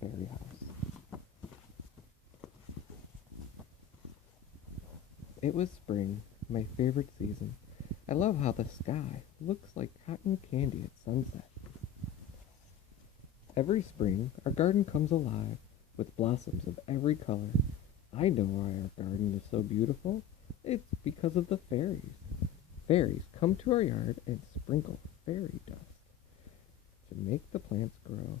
fairy house. It was spring, my favorite season. I love how the sky looks like cotton candy at sunset. Every spring, our garden comes alive with blossoms of every color. I know why our garden is so beautiful. It's because of the fairies. Fairies come to our yard and sprinkle fairy dust to make the plants grow.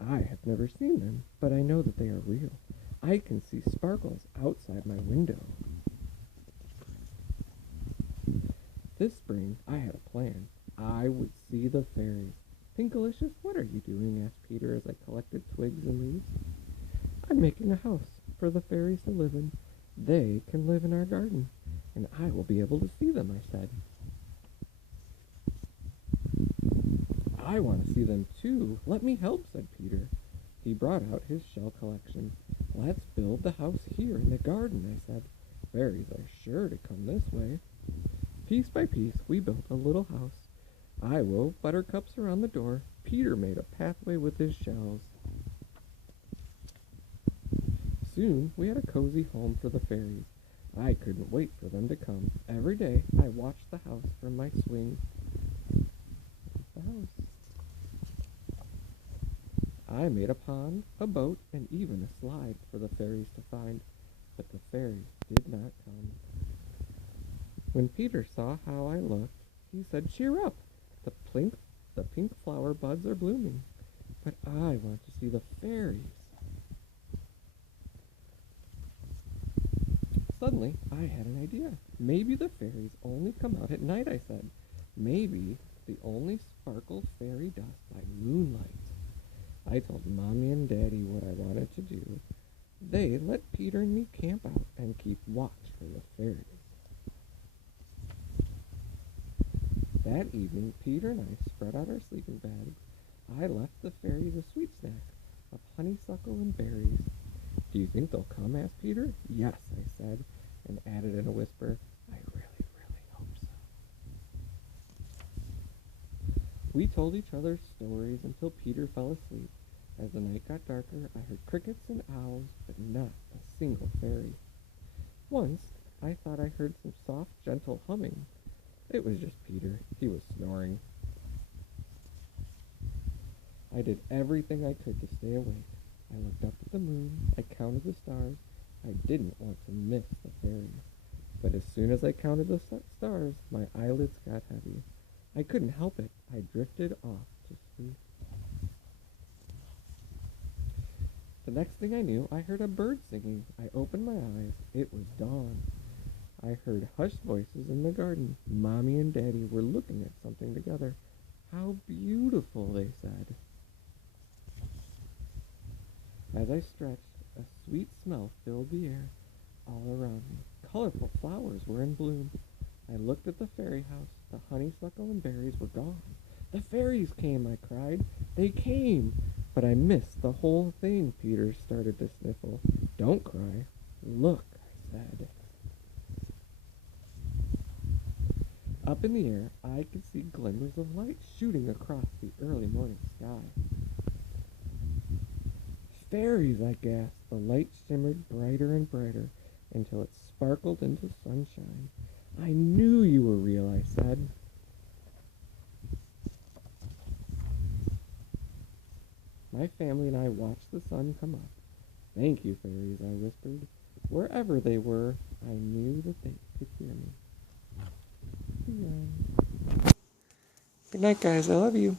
I have never seen them, but I know that they are real. I can see sparkles outside my window. This spring, I had a plan. I would see the fairies. Pinkalicious, what are you doing? Asked Peter as I collected twigs and leaves. I'm making a house for the fairies to live in. They can live in our garden, and I will be able to see them, I said. I want to see them too. Let me help, said Peter. He brought out his shell collection. Let's build the house here in the garden, I said. Fairies are sure to come this way. Piece by piece, we built a little house. I wove buttercups around the door. Peter made a pathway with his shells. Soon, we had a cozy home for the fairies. I couldn't wait for them to come. Every day, I watched the house from my swing. The house. I made a pond, a boat, and even a slide for the fairies to find, but the fairies did not come. When Peter saw how I looked, he said, "Cheer up! The pink flower buds are blooming, but I want to see the fairies." Suddenly, I had an idea. Maybe the fairies only come out at night, I said. Maybe they only sparkle fairy dust by moonlight. I told Mommy and Daddy what I wanted to do. They let Peter and me camp out and keep watch for the fairies. That evening, Peter and I spread out our sleeping bags. I left the fairies a sweet snack of honeysuckle and berries. "Do you think they'll come?" asked Peter. "Yes," I said, and added in a whisper, "I really, really hope so." We told each other stories until Peter fell asleep. As the night got darker, I heard crickets and owls, but not a single fairy. Once, I thought I heard some soft, gentle humming. It was just Peter. He was snoring. I did everything I could to stay awake. I looked up at the moon. I counted the stars. I didn't want to miss the fairies. But as soon as I counted the stars, my eyelids got heavy. I couldn't help it. I drifted off to sleep. The next thing I knew, I heard a bird singing. I opened my eyes. It was dawn. I heard hushed voices in the garden. Mommy and Daddy were looking at something together. "How beautiful," they said. As I stretched, a sweet smell filled the air all around me. Colorful flowers were in bloom. I looked at the fairy house. The honeysuckle and berries were gone. "The fairies came," I cried. "They came!" But I missed the whole thing. Peter started to sniffle. "Don't cry. Look," I said. Up in the air, I could see glimmers of light shooting across the early morning sky. "Fairies!" I gasped. The light shimmered brighter and brighter until it sparkled into sunshine. "I knew you were real," I said. My family and I watched the sun come up. "Thank you, fairies," I whispered. Wherever they were, I knew that they could hear me. The end. Good night, guys. I love you.